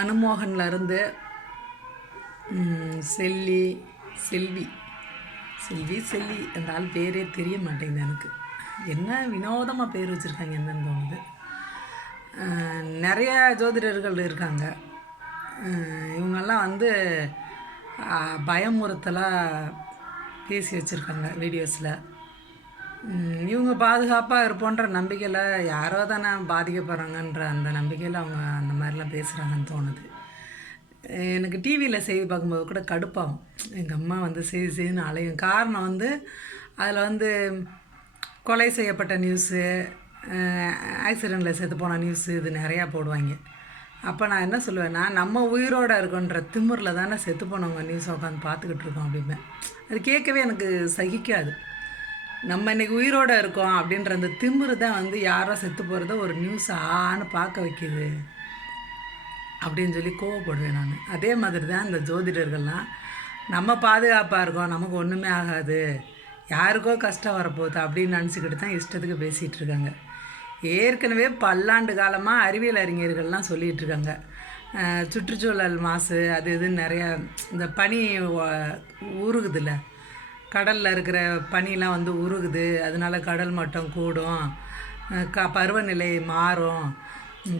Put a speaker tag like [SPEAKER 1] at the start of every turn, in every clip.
[SPEAKER 1] அனுமோகன்லேருந்து செல்லி செல்வி செல்வி செல்லி அந்த ஆள் பேரே தெரிய மாட்டேங்குது எனக்கு. என்ன வினோதமாக பேர் வச்சுருக்காங்க என்னன்னு தோணுது. நிறைய ஜோதிடர்கள் இருக்காங்க. இவங்கெல்லாம் வந்து பயமுறுத்தலாக பேசி வச்சுருக்காங்க வீடியோஸில். இவங்க பாதுகாப்பாக இருப்போன்ற நம்பிக்கையில் யாரோ தானே பாதிக்கப்படுறாங்கன்ற அந்த நம்பிக்கையில் அவங்க அந்த மாதிரிலாம் பேசுகிறாங்கன்னு தோணுது. எனக்கு டிவியில் செய்தி பார்க்கும்போது கூட கடுப்பாகும். எங்கள் அம்மா வந்து செய்தி செய்தின்னு அலையும். காரணம் வந்து அதில் வந்து கொலை செய்யப்பட்ட நியூஸு ஆக்சிடெண்ட்டில் செத்து போன நியூஸு இது நிறையா போடுவாங்க. அப்போ நான் என்ன சொல்லுவேன்னா நம்ம உயிரோடு இருக்கோன்ற திமிரில் தானே செத்து போனவங்க நியூஸை உட்காந்து பார்த்துக்கிட்டு இருக்கோம் அப்படிம்பேன். அது கேட்கவே எனக்கு சகிக்காது. நம்ம இன்னைக்கு உயிரோடு இருக்கோம் அப்படின்ற அந்த திமிரு தான் வந்து யாரோ செத்து போகிறத ஒரு நியூஸ் ஆன்னு பார்க்க வைக்கிது அப்படின்னு சொல்லி கோவப்படுவேன் நான். அதே மாதிரி தான் இந்த ஜோதிடர்கள்லாம் நம்ம பாதுகாப்பாக இருக்கோம் நமக்கு ஒன்றுமே ஆகாது யாருக்கோ கஷ்டம் வரப்போகுது அப்படின்னு நினச்சிக்கிட்டு தான் இஷ்டத்துக்கு பேசிகிட்டு இருக்காங்க. ஏற்கனவே பல்லாண்டு காலமாக அறிவியல் அறிஞர்கள்லாம் சொல்லிகிட்டு இருக்காங்க. சுற்றுச்சூழல் மாசு அது இதுன்னு நிறையா இந்த பனி ஊறுகுதுல்ல. கடலில் இருக்கிற பனிலாம் வந்து உருகுது. அதனால கடல் மட்டம் கூடும். க பருவநிலை மாறும்.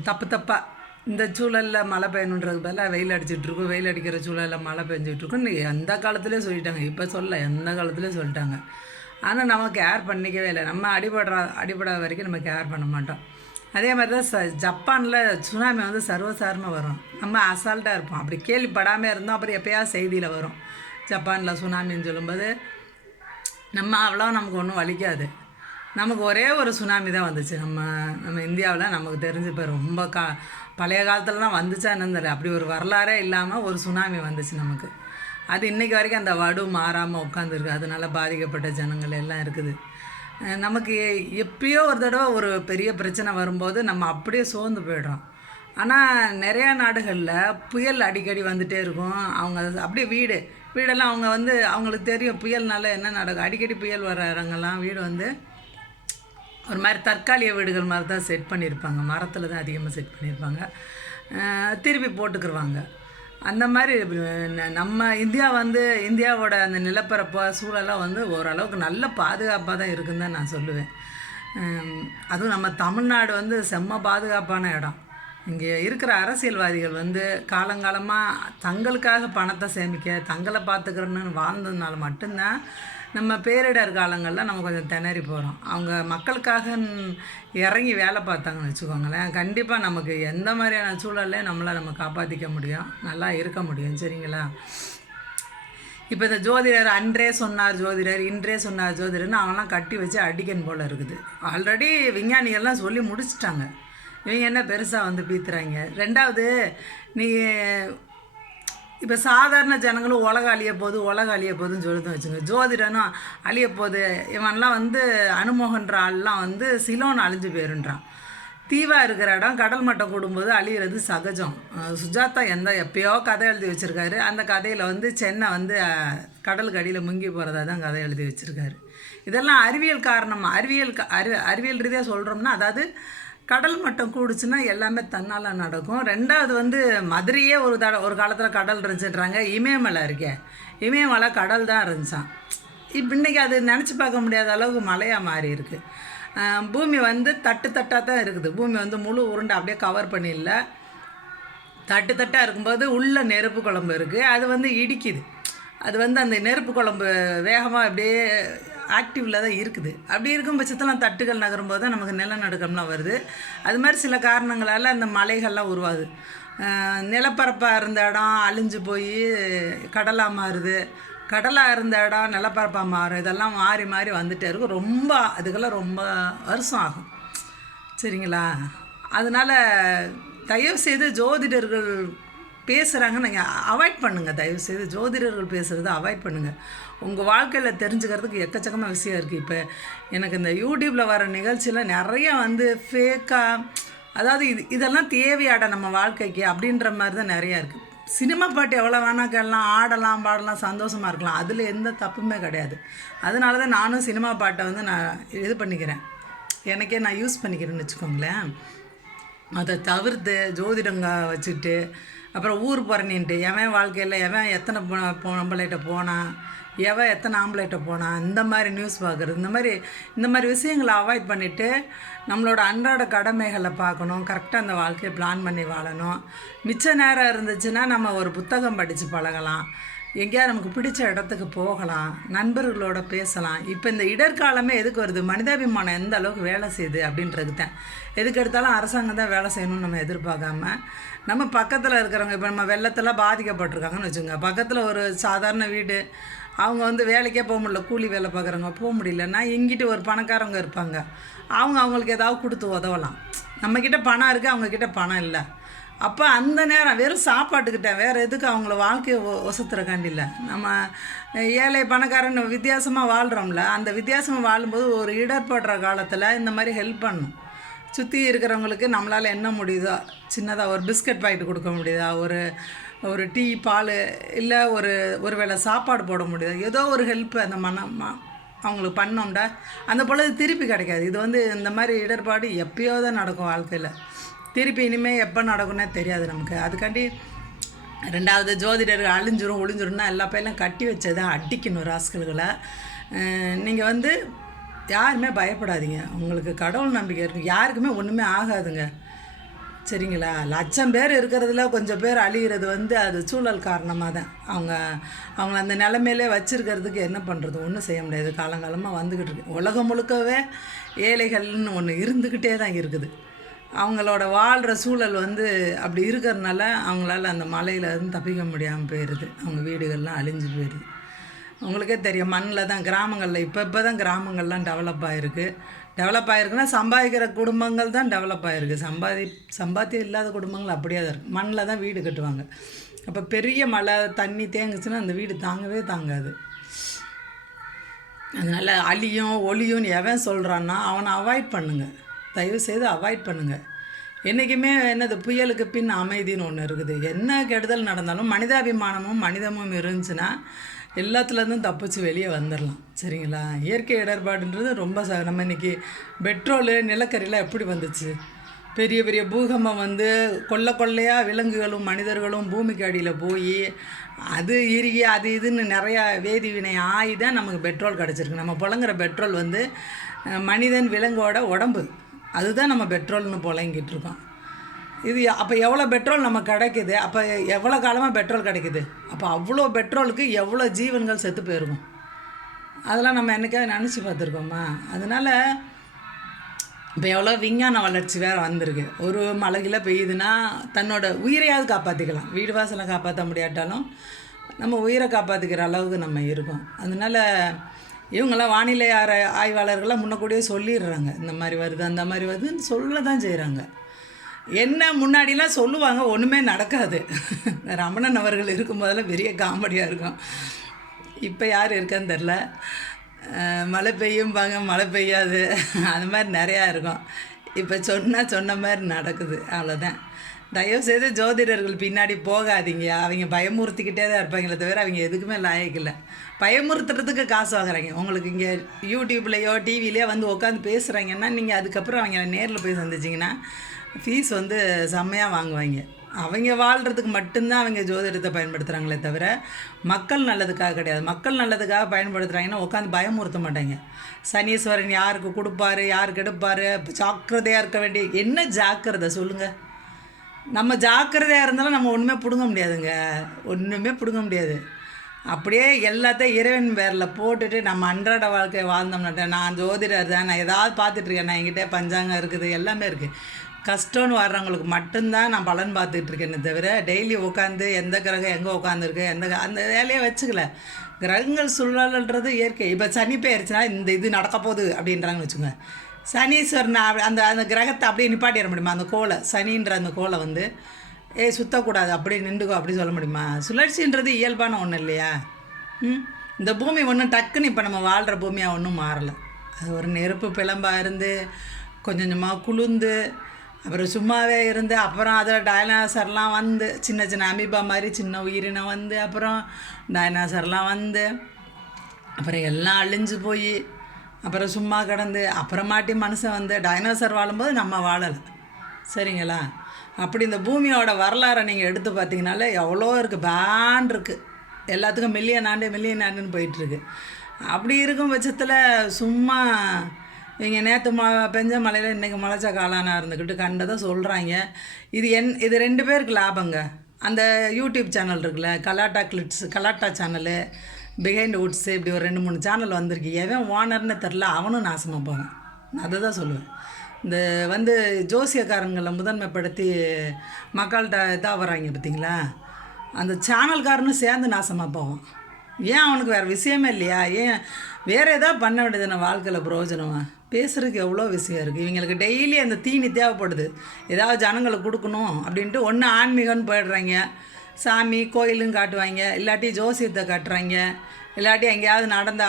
[SPEAKER 1] தப்பு தப்பாக இந்த சூழலில் மழை பெய்யணுன்றது பதிலாக வெயில் அடிச்சிட்ருக்கும். வெயில் அடிக்கிற சூழலில் மழை பெஞ்சிட்டு எந்த காலத்துலேயும் சொல்லிட்டாங்க. இப்போ சொல்ல எந்த காலத்துலேயும் சொல்லிட்டாங்க. ஆனால் நம்ம கேர் பண்ணிக்கவே இல்லை. நம்ம அடிபடுற அடிபடாத வரைக்கும் நம்ம கேர் பண்ண மாட்டோம். அதே மாதிரி தான் ச ஜப்பானில் சுனாமி வந்து சர்வசாரமாக வரும். நம்ம அசால்ட்டாக இருப்போம். அப்படி கேள்விப்படாமல் இருந்தோம். அப்புறம் எப்பயாவது செய்தியில் வரும். ஜப்பானில் சுனாமின்னு சொல்லும்போது நம்ம அவ்வளோ நமக்கு ஒன்றும் வலிக்காது. நமக்கு ஒரே ஒரு சுனாமி தான் வந்துச்சு. நம்ம நம்ம இந்தியாவில் நமக்கு தெரிஞ்சு இப்போ ரொம்ப கா பழைய காலத்துலலாம் வந்துச்சா என்னன்னு அப்படி ஒரு வரலாறே இல்லாமல் ஒரு சுனாமி வந்துச்சு நமக்கு. அது இன்றைக்கி வரைக்கும் அந்த வடு மாறாமல் உட்காந்துருக்கு அதனால பாதிக்கப்பட்ட ஜனங்கள் எல்லாம் இருக்குது. நமக்கு எப்பயோ ஒரு தடவை ஒரு பெரிய பிரச்சனை வரும்போது நம்ம அப்படியே சோர்ந்து போயிடுறோம். ஆனால் நிறையா நாடுகளில் புயல் அடிக்கடி வந்துகிட்டே இருக்கும். அவங்க அப்படியே வீடு வீடெல்லாம் அவங்க வந்து அவங்களுக்கு தெரியும் புயல்னால என்ன நடக்கும். அடிக்கடி புயல் வர இடங்கள்லாம் வீடு வந்து ஒரு மாதிரி தற்காலிக வீடுகள் மாதிரி தான் செட் பண்ணியிருப்பாங்க. மரத்தில் தான் அதிகமாக செட் பண்ணியிருப்பாங்க. திருப்பி போட்டுக்கிருவாங்க. அந்த மாதிரி ந- நம்ம இந்தியா வந்து இந்தியாவோட அந்த நிலப்பரப்பு சூழலாம் வந்து ஓரளவுக்கு நல்ல பாதுகாப்பாக தான் இருக்குன்னு தான் நான் சொல்லுவேன். அதுவும் நம்ம தமிழ்நாடு வந்து செம்ம பாதுகாப்பான இடம். இங்கே இருக்கிற அரசியல்வாதிகள் வந்து காலங்காலமாக தங்களுக்காக பணத்தை சேமிக்க தங்களை பார்த்துக்கிறேன்னு வாழ்ந்ததுனால மட்டும்தான் நம்ம பேரிடர் காலங்களில் நம்ம கொஞ்சம் திணறி போகிறோம் அவங்க மக்களுக்காக இறங்கி வேலை பார்த்தாங்கன்னு வச்சுக்கோங்களேன். கண்டிப்பாக நமக்கு எந்த மாதிரியான சூழல்லையும் நம்மளை நம்ம காப்பாற்றிக்க முடியும். நல்லா இருக்க முடியும். சரிங்களா? இப்போ இந்த ஜோதிடர் அன்றே சொன்னார் ஜோதிடர் இன்றே சொன்னார் ஜோதிடர்னு அவங்களாம் கட்டி வச்சு அடிக்கன் போல் இருக்குது. ஆல்ரெடி விஞ்ஞானிகள்லாம் சொல்லி முடிச்சிட்டாங்க. இவங்க என்ன பெருசாக வந்து பீத்துறாங்க? ரெண்டாவது நீ இப்போ சாதாரண ஜனங்களும் உலகம் அழிய போகுது உலகம் அழிய போகுதுன்னு சொல்லுதுன்னு வச்சுங்க ஜோதிடனும் அழிய போகுது. இவன்லாம் வந்து அனுமோகன்ற ஆள்லாம் வந்து சிலோன் அழிஞ்சு போயிருன்றான். தீவாக இருக்கிற இடம் கடல் மட்டம் கூடும்போது அழியிறது சகஜம். சுஜாதா எந்த எப்பயோ கதை எழுதி வச்சுருக்காரு. அந்த கதையில் வந்து சென்னை வந்து கடலுக்கு அடியில் முங்கி போகிறதா தான் கதை எழுதி வச்சுருக்காரு. இதெல்லாம் அறிவியல் காரணமாக அறிவியல் அறி அறிவியல் ரீதியாக சொல்கிறோம்னா அதாவது கடல் மட்டம் கூடுச்சுன்னா எல்லாமே தன்னால் நடக்கும். ரெண்டாவது வந்து மதுரையே ஒரு தட ஒரு காலத்தில் கடல் இருந்துச்சுன்றாங்க. இமயமலை இருக்கே. இமயமலை கடல் தான் இருந்துச்சான் இப்போ இன்றைக்கி அது நினச்சி பார்க்க முடியாத அளவுக்கு மலையாக மாறி இருக்கு. பூமி வந்து தட்டு தட்டாக தான் இருக்குது. பூமி வந்து முழு உருண்டை அப்படியே கவர் பண்ணிடல. தட்டு தட்டாக இருக்கும்போது உள்ள நெருப்பு குழம்பு இருக்குது அது வந்து இடிக்குது. அது வந்து அந்த நெருப்பு குழம்பு வேகமாக அப்படியே ஆக்டிவில் தான் இருக்குது. அப்படி இருக்கும் பட்சத்தில் தட்டுகள் நகரும்போது தான் நமக்கு நிலநடுக்கம்லாம் வருது. அது மாதிரி சில காரணங்களால் அந்த மலைகள்லாம் உருவாகுது. நிலப்பரப்பாக இருந்த இடம் அழிஞ்சு போய் கடலாக மாறுது. கடலாக இருந்த இடம் நிலப்பரப்பாக மாறும். இதெல்லாம் மாறி மாறி வந்துகிட்டே இருக்கும் ரொம்ப அதுக்கெல்லாம் ரொம்ப வருஷம் ஆகும். சரிங்களா? அதனால் தயவு செய்து ஜோதிடர்கள் பேசுகிறாங்க நீங்கள் அவாய்ட் பண்ணுங்கள் தயவுசெய்து ஜோதிடர்கள் பேசுகிறத அவாய்ட் பண்ணுங்கள் உங்கள் வாழ்க்கையில் தெரிஞ்சுக்கிறதுக்கு எக்கச்சக்கமாக விஷயம் இருக்குது இப்போ எனக்கு இந்த யூடியூப்பில் வர நிகழ்ச்சியில் நிறைய வந்து ஃபேக்காக அதாவது இது இதெல்லாம் தேவையாட நம்ம வாழ்க்கைக்கு அப்படின்ற மாதிரி தான் நிறையா இருக்குது சினிமா பாட்டு எவ்வளோ வேணால் கேட்கலாம் ஆடலாம் பாடலாம் சந்தோஷமாக இருக்கலாம். அதில் எந்த தப்புமே கிடையாது. அதனால தான் நானும் சினிமா பாட்டை வந்து நான் இது பண்ணிக்கிறேன். எனக்கே நான் யூஸ் பண்ணிக்கிறேன்னு வச்சுக்கோங்களேன். அதை தவிர்த்து ஜோதிடங்க வச்சுட்டு அப்புறம் ஊர் புறணின்ட்டு எவன் வாழ்க்கையில் எவன் எத்தனை பொம்பளைகிட்ட போனான் எவன் எத்தனை ஆம்பளைகிட்ட போனான் இந்த மாதிரி நியூஸ் பார்க்குறது இந்த மாதிரி இந்த மாதிரி விஷயங்களை அவாய்ட் பண்ணிவிட்டு நம்மளோட அன்றாட கடமைகளை பார்க்கணும் கரெக்டாக அந்த வாழ்க்கையை பிளான் பண்ணி வாழணும். மிச்ச நேரம் இருந்துச்சுன்னா நம்ம ஒரு புத்தகம் படித்து பழகலாம். எங்கேயாவது நமக்கு பிடிச்ச இடத்துக்கு போகலாம் நண்பர்களோட பேசலாம். இப்போ இந்த இடர்காலமே எதுக்கு வருது? மனிதாபிமானம் எந்த அளவுக்கு வேலை செய்யுது அப்படின்றது தான். எதுக்கு எடுத்தாலும் அரசாங்கம் தான் வேலை செய்யணும்னு நம்ம எதிர்பார்க்காம நம்ம பக்கத்தில் இருக்கிறவங்க இப்போ நம்ம வெள்ளத்தில் பாதிக்கப்பட்டிருக்காங்கன்னு வச்சுங்க பக்கத்தில் ஒரு சாதாரண வீடு அவங்க வந்து வேலைக்கே போக முடியல கூலி வேலை பார்க்குறவங்க போக முடியலன்னா இங்கிட்டு ஒரு பணக்காரவங்க இருப்பாங்க. அவங்க அவங்களுக்கு ஏதாவது கொடுத்து உதவலாம். நம்மக்கிட்ட பணம் இருக்குது அவங்கக்கிட்ட பணம் இல்லை. அப்போ அந்த நேரம் வெறும் சாப்பாட்டுக்கிட்ட வேறு எதுக்கு அவங்கள வாழ்க்கையை ஒ- ஒசத்துறக்காண்டி இல்லை. நம்ம ஏழை பணக்காரன் வித்தியாசமாக வாழ்கிறோம்ல அந்த வித்தியாசமாக வாழும்போது ஒரு இடர்படுற காலத்தில் இந்த மாதிரி ஹெல்ப் பண்ணணும். சுற்றி இருக்கிறவங்களுக்கு நம்மளால் என்ன முடியுதோ சின்னதாக ஒரு பிஸ்கட் பாக்கெட் கொடுக்க முடியுதா ஒரு ஒரு டீ பால் இல்லை ஒரு ஒரு வேளை சாப்பாடு போட முடியுதா ஏதோ ஒரு ஹெல்ப் அந்த மனம் அவங்களுக்கு பண்ணோம்டா அந்த பொழுது திருப்பி கிடைக்காது. இது வந்து இந்த மாதிரி இடர்பாடு எப்பயோ தான் நடக்கும் வாழ்க்கையில். திருப்பி இனிமேல் எப்போ நடக்கும்னே தெரியாது நமக்கு. அதுக்காண்டி ரெண்டாவது ஜோதிடர்கள் அழிஞ்சிரும் ஒளிஞ்சிரும்னா எல்லா பேர்லாம் கட்டி வச்சதை அடிக்கணும் ராஸ்கல்களை. நீங்கள் வந்து யாருமே பயப்படாதீங்க. உங்களுக்கு கடவுள் நம்பிக்கை இருக்குது யாருக்குமே ஒன்றுமே ஆகாதுங்க. சரிங்களா? லட்சம் பேர் இருக்கிறதுல கொஞ்சம் பேர் அழிகிறது வந்து அது சூழல் காரணமாக தான் அவங்க அவங்கள அந்த நிலமையிலே வச்சுருக்கிறதுக்கு என்ன பண்ணுறது ஒன்றும் செய்ய முடியாது. காலங்காலமாக வந்துக்கிட்டு இருக்கு. உலகம் முழுக்கவே ஏழைகள்னு ஒன்று இருந்துக்கிட்டே தான் இருக்குது. அவங்களோட வாழ்கிற சூழல் வந்து அப்படி இருக்கிறதுனால அவங்களால அந்த மலையிலேருந்து தப்பிக்க முடியாமல் போயிடுது அவங்க வீடுகள்லாம் அழிஞ்சு போயிடுது உங்களுக்கே தெரியும் மண்ணில் தான் கிராமங்களில் இப்போ இப்போ தான் கிராமங்கள்லாம் டெவலப் ஆகிருக்கு டெவலப் ஆகிருக்குன்னா சம்பாதிக்கிற குடும்பங்கள் தான் டெவலப் ஆகிருக்கு சம்பாதி சம்பாத்தியம் இல்லாத குடும்பங்கள் அப்படியே தான் இருக்குது மண்ணில் தான் வீடு கட்டுவாங்க. அப்போ பெரிய மழை தண்ணி தேங்குச்சுன்னா அந்த வீடு தாங்கவே தாங்காது. அதனால் அழியும் ஒளியும் எவன் சொல்கிறான்னா அவனை அவாய்ட் பண்ணுங்கள் தயவு செய்து அவாய்ட் பண்ணுங்கள் என்றைக்குமே என்னது புயலுக்கு பின் அமைதின்னு ஒன்று இருக்குது. என்ன கெடுதல் நடந்தாலும் மனிதாபிமானமும் மனிதமும் இருந்துச்சுன்னா எல்லாத்துலேருந்தும் தப்பிச்சு வெளியே வந்துடலாம் சரிங்களா? இயற்கை இடர்பாடுன்றது ரொம்ப ச நம்ம இன்றைக்கி பெட்ரோலு நிலக்கரியெல்லாம் எப்படி வந்துச்சு? பெரிய பெரிய பூகம்பம் வந்து கொள்ள கொள்ளையாக விலங்குகளும் மனிதர்களும் பூமிக்கு அடியில் போய் அது இறுகி அது இதுன்னு நிறையா வேதிவினை ஆகி தான் நமக்கு பெட்ரோல் கிடச்சிருக்கு. நம்ம புழங்குற பெட்ரோல் வந்து மனிதன் விலங்கோட உடம்பு. அதுதான் நம்ம பெட்ரோல்னு புழங்கிட்டு இருக்கோம். இது அப்போ எவ்வளோ பெட்ரோல் நம்ம கிடைக்குது? அப்போ எவ்வளோ காலமாக பெட்ரோல் கிடைக்குது? அப்போ அவ்வளோ பெட்ரோலுக்கு எவ்வளோ ஜீவன்கள் செத்து போயிருக்கும்? அதெல்லாம் நம்ம என்றைக்காவது நினச்சி பார்த்துருக்கோமா? அதனால் இப்போ எவ்வளோ விஞ்ஞான வளர்ச்சி வேறு வந்திருக்கு. ஒரு மழைகில பெய்யுதுன்னா தன்னோட உயிரையாவது காப்பாற்றிக்கலாம் வீடு வாசலை காப்பாற்ற முடியாட்டாலும் நம்ம உயிரை காப்பாற்றிக்கிற அளவுக்கு நம்ம இருக்கோம். அதனால இவங்கெல்லாம் வானிலை ஆர ஆய்வாளர்கள்லாம் முன்னக்கூடியே சொல்லிடுறாங்க. இந்த மாதிரி வருது அந்த மாதிரி வருதுன்னு சொல்ல தான் செய்கிறாங்க என்ன முன்னாடிலாம் சொல்லுவாங்க ஒன்றுமே நடக்காது. ரமணன் அவர்கள் இருக்கும்போதெல்லாம் பெரிய காமெடியாக இருக்கும். இப்போ யார் இருக்கான்னு தெரில மழை பெய்யும்பாங்க மழை பெய்யாது. அந்த மாதிரி நிறையா இருக்கும். இப்போ சொன்னால் சொன்ன மாதிரி நடக்குது அவ்வளோதான் தயவுசெய்து ஜோதிடர்கள் பின்னாடி போகாதீங்க. அவங்க பயமுறுத்திக்கிட்டே தான் இருப்பாங்களே தவிர அவங்க எதுக்குமே லாயக்கில்லை பயமுறுத்துறதுக்கு காசு வாங்குறாங்க. உங்களுக்கு இங்கே யூடியூப்லேயோ டிவிலேயோ வந்து உட்காந்து பேசுகிறாங்கன்னா நீங்கள் அதுக்கப்புறம் அவங்க நேரில் போய் சந்திச்சிங்கன்னா ஃபீஸ் வந்து செம்மையாக வாங்குவாங்க. அவங்க வாழ்கிறதுக்கு மட்டும்தான் அவங்க ஜோதிடத்தை பயன்படுத்துகிறாங்களே தவிர மக்கள் நல்லதுக்காக கிடையாது. மக்கள் நல்லதுக்காக பயன்படுத்துகிறாங்கன்னா உட்காந்து பயமுறுத்த மாட்டாங்க. சனீஸ்வரன் யாருக்கு கொடுப்பாரு யாருக்கு எடுப்பார் ஜாக்கிரதையாக இருக்க வேண்டிய என்ன ஜாக்கிரதை சொல்லுங்கள் நம்ம ஜாக்கிரதையாக இருந்தாலும் நம்ம ஒன்றுமே பிடுங்க முடியாதுங்க. ஒன்றுமே பிடுங்க முடியாது. அப்படியே எல்லாத்தையும் இறைவன் பேரில் போட்டுட்டு நம்ம அன்றாட வாழ்க்கையை வாழ்ந்தோம்னாட்டேன் நான் ஜோதிடர் தான் நான் ஏதாவது பார்த்துட்ருக்கேன் நான் என்கிட்ட பஞ்சாங்கம் இருக்குது எல்லாமே இருக்குது கஷ்டம்னு வர்றவங்களுக்கு மட்டும்தான் நான் பலன் பார்த்துட்டு இருக்கேனே தவிர டெய்லி உட்காந்து எந்த கிரகம் எங்கே உட்காந்துருக்கு எந்த அந்த வேலையை வச்சுக்கல. கிரகங்கள் சூழல்ன்றது இயற்கை. இப்போ சனி போயிருச்சுன்னா இந்த இது நடக்க போகுது அப்படின்றாங்கன்னு வச்சுங்க சனீஸ்வரன் அந்த அந்த கிரகத்தை அப்படியே நிப்பாட்டிட முடியுமா? அந்த கோலை சனின்ற அந்த கோலை வந்து ஏய் சுத்தக்கூடாது அப்படியே நின்றுக்கோ அப்படி சொல்ல முடியுமா? சுழற்சின்றது இயல்பான ஒன்று இல்லையா? ம்? இந்த பூமி ஒன்றும் டக்குன்னு இப்போ நம்ம வாழ்கிற பூமியாக ஒன்றும் மாறலை. அது ஒரு நெருப்பு பிளம்பாக இருந்து கொஞ்சம் கொஞ்சமாக குளிர்ந்து அப்புறம் சும்மாவே இருந்து அப்புறம் அதில் டைனாசர்லாம் வந்து சின்ன சின்ன அமீபா மாதிரி சின்ன உயிரினம் வந்து அப்புறம் டைனாசர்லாம் வந்து அப்புறம் எல்லாம் அழிஞ்சு போய் அப்புறம் சும்மா கிடந்து அப்புறமாட்டி மனுஷன் வந்து டைனோசர் வாழும்போது நம்ம வாழலை. சரிங்களா? அப்படி இந்த பூமியோட வரலாறை நீங்கள் எடுத்து பார்த்தீங்கனாலே எவ்வளோ இருக்குது பேன் இருக்குது எல்லாத்துக்கும் மில்லியன் ஆண்டு மில்லியன் ஆண்டுன்னு போயிட்டுருக்கு அப்படி இருக்கும் பட்சத்தில் சும்மா இவங்க நேற்று ம பெஞ்ச மலையில் இன்றைக்கி முளைச்ச காளானாக இருந்துக்கிட்டு கண்டதை சொல்கிறாங்க இது என் இது ரெண்டு பேருக்கு லாபங்க. அந்த யூடியூப் சேனல் இருக்குல்ல கலாட்டா கிளிட்ஸ் கலாட்டா சேனலு பிஹைண்ட் வுட்ஸு இப்படி ஒரு ரெண்டு மூணு சேனல் வந்திருக்கு. எவன் ஓனர்னு தெரில அவனும் நாசமாக போவான் நான் அதை தான் சொல்லுவேன். இந்த வந்து ஜோசியக்காரங்களை முதன்மைப்படுத்தி மக்கள்கிட்ட இதாக வராங்க பார்த்தீங்களா? அந்த சேனல்காரனும் சேர்ந்து நாசமாக போவான். ஏன் அவனுக்கு வேறு விஷயமே இல்லையா? ஏன் வேறு எதாவது பண்ண வேண்டியது நம்ம வாழ்க்கையில் பிரயோஜனமாக பேசுகிறதுக்கு எவ்வளோ விஷயம் இருக்குது இவங்களுக்கு டெய்லி அந்த தீனி தேவைப்படுது. ஏதாவது ஜனங்களுக்கு கொடுக்கணும் அப்படின்ட்டு ஒன்று ஆன்மீகம்னு போயிடுறாங்க. சாமி கோயிலும் காட்டுவாங்க. இல்லாட்டி ஜோசியத்தை காட்டுறாங்க. இல்லாட்டி எங்கேயாவது நடந்த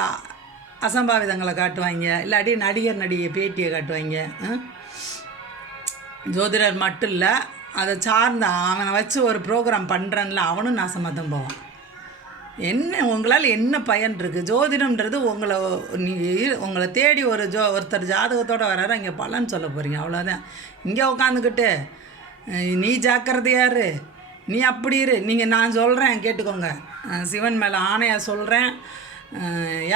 [SPEAKER 1] அசம்பாவிதங்களை காட்டுவாங்க. இல்லாட்டி நடிகர் நடிகை பேட்டியை காட்டுவாங்க. ஜோதிடர் மட்டும் இல்லை அதை சார்ந்த அவனை வச்சு ஒரு ப்ரோக்ராம் பண்ணுறன்ல அவனும் நாசமாக தான் போவான். என்ன உங்களால் என்ன பயன் இருக்குது ஜோதிடம்ன்றது உங்களை நீங்கள் உங்களை தேடி ஒரு ஜோ ஒருத்தர் ஜாதகத்தோடு வராரு அங்கே பலன் சொல்ல போகிறீங்க அவ்வளோதான் இங்கே உட்காந்துக்கிட்டு நீ ஜாக்கிரதையாரு நீ அப்படி இரு. நீங்கள் நான் சொல்கிறேன் கேட்டுக்கோங்க. சிவன் மேலே ஆணையாக சொல்கிறேன்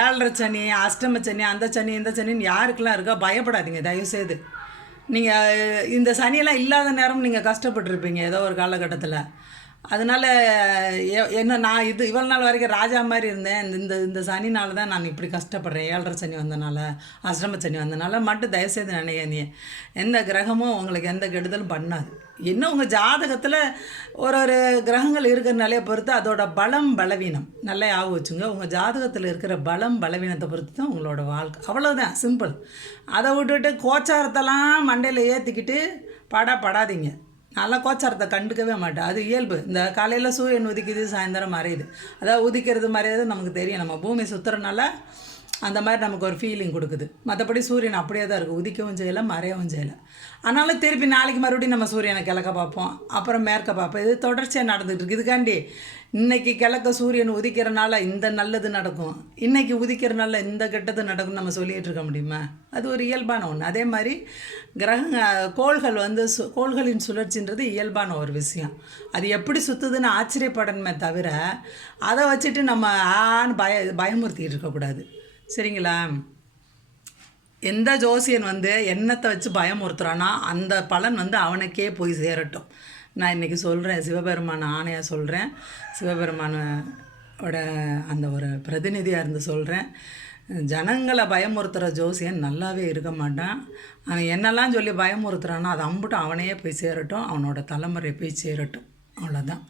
[SPEAKER 1] ஏழரை சனி அஷ்டம சனி அந்த சனி இந்த சனின்னு யாருக்கெல்லாம் இருக்கோ பயப்படாதீங்க தயவுசெய்து. நீங்கள் இந்த சனியெல்லாம் இல்லாத நேரம் நீங்கள் கஷ்டப்பட்டுருப்பீங்க ஏதோ ஒரு காலகட்டத்தில். அதனால் என்ன நான் இது இவ்வளோ நாள் வரைக்கும் ராஜா மாதிரி இருந்தேன். இந்த- இந்த சனினால தான் நான் இப்படி கஷ்டப்படுறேன். ஏழரை சனி வந்தனால அஷ்டம சனி வந்தனால மட்டும் தயவுசெய்து நினைக்காதீங்க. எந்த கிரகமும் உங்களுக்கு எந்த கெடுதலும் பண்ணாது. இன்னும் உங்கள் ஜாதகத்தில் ஒரு ஒரு கிரகங்கள் இருக்கிறனாலே பொறுத்து அதோட பலம் பலவீனம். நல்லா ஞாபகம் வச்சுங்க உங்கள் ஜாதகத்தில் இருக்கிற பலம் பலவீனத்தை பொறுத்து தான் உங்களோட வாழ்க்கை. அவ்வளோதான் சிம்பிள் அதை விட்டுட்டு கோச்சாரத்தெல்லாம் மண்டையில் ஏற்றிக்கிட்டு படா படாதீங்க நல்லா கோச்சாரத்தை கண்டுக்கவே மாட்டேன். அது இயல்பு. இந்த காலையில் சூரியன் உதிக்குது சாயந்தரம் மறையுது. அதாவது உதிக்கிறது மறையுது நமக்கு தெரியும். நம்ம பூமி சுற்றுறனால அந்த மாதிரி நமக்கு ஒரு ஃபீலிங் கொடுக்குது. மற்றபடி சூரியன் அப்படியே தான் இருக்குது உதிக்கவும் செய்யலை மறையவும் செய்யலை. ஆனாலும் திருப்பி நாளைக்கு மறுபடியும் நம்ம சூரியனை கிழக்க பார்ப்போம். அப்புறம் மேற்க பார்ப்போம். இது தொடர்ச்சியாக நடந்துகிட்டு இருக்கு. இதுக்காண்டி இன்னைக்கு கிழக்க சூரியன் உதிக்கிறனால இந்த நல்லது நடக்கும். இன்றைக்கி உதிக்கிறனால இந்த கெட்டது நடக்கும்னு நம்ம சொல்லிகிட்டு இருக்க முடியுமா? அது ஒரு இயல்பான ஒன்று அதே மாதிரி கிரக கோள்கள் வந்து சு கோள்களின் சுழற்சின்றது இயல்பான ஒரு விஷயம். அது எப்படி சுற்றுதுன்னு ஆச்சரியப்படணுமே தவிர அதை வச்சுட்டு நம்ம ஆன்னு பய பயமுறுத்திக்கிட்டு இருக்கக்கூடாது சரிங்களா? எந்த ஜோசியன் வந்து எண்ணத்தை வச்சு பயமுறுத்துறான்னா அந்த பலன் வந்து அவனுக்கே போய் சேரட்டும். நான் இன்றைக்கி சொல்கிறேன் சிவபெருமான் ஆணையாக சொல்கிறேன் சிவபெருமானோட அந்த ஒரு பிரதிநிதியாக இருந்து சொல்கிறேன் ஜனங்களை பயமுறுத்துகிற ஜோசியன் நல்லாவே இருக்க மாட்டான். அவன் என்னெல்லாம் சொல்லி பயமுறுத்துறானோ அது அம்புட்டும் அவனையே போய் சேரட்டும் அவனோட தலைமுறை போய் சேரட்டும். அவ்வளோதான்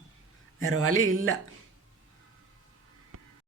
[SPEAKER 1] வேறு வழி இல்லை.